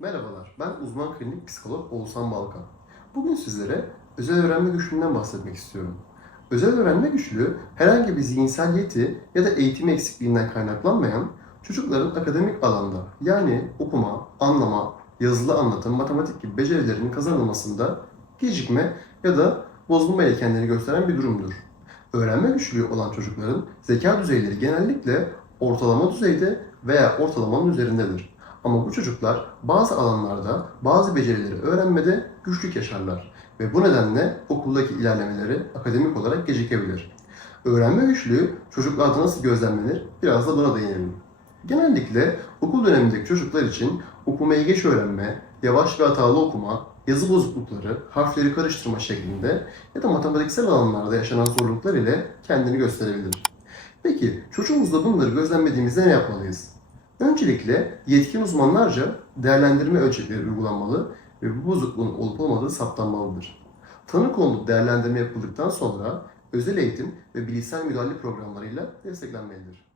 Merhabalar, ben uzman klinik psikolog Oğuzhan Balkan. Bugün sizlere özel öğrenme güçlüğünden bahsetmek istiyorum. Özel öğrenme güçlüğü herhangi bir zihinsel yeti ya da eğitim eksikliğinden kaynaklanmayan çocukların akademik alanda yani okuma, anlama, yazılı anlatım, matematik gibi becerilerinin kazanılmasında gecikme ya da bozulma yelkenleri gösteren bir durumdur. Öğrenme güçlüğü olan çocukların zeka düzeyleri genellikle ortalama düzeyde veya ortalamanın üzerindedir. Ama bu çocuklar bazı alanlarda bazı becerileri öğrenmede güçlük yaşarlar ve bu nedenle okuldaki ilerlemeleri akademik olarak gecikebilir. Öğrenme güçlüğü çocuklarda nasıl gözlemlenir? Biraz da buna değinelim. Genellikle okul dönemindeki çocuklar için okumayı geç öğrenme, yavaş ve hatalı okuma, yazı bozuklukları, harfleri karıştırma şeklinde ya da matematiksel alanlarda yaşanan zorluklar ile kendini gösterebilir. Peki çocuğumuzda bunları gözlemlediğimizde ne yapmalıyız? Öncelikle yetkin uzmanlarca değerlendirme ölçekleri uygulanmalı ve bu bozukluğun olup olmadığı saptanmalıdır. Tanı konulup değerlendirme yapıldıktan sonra özel eğitim ve bilişsel müdahale programlarıyla desteklenmelidir.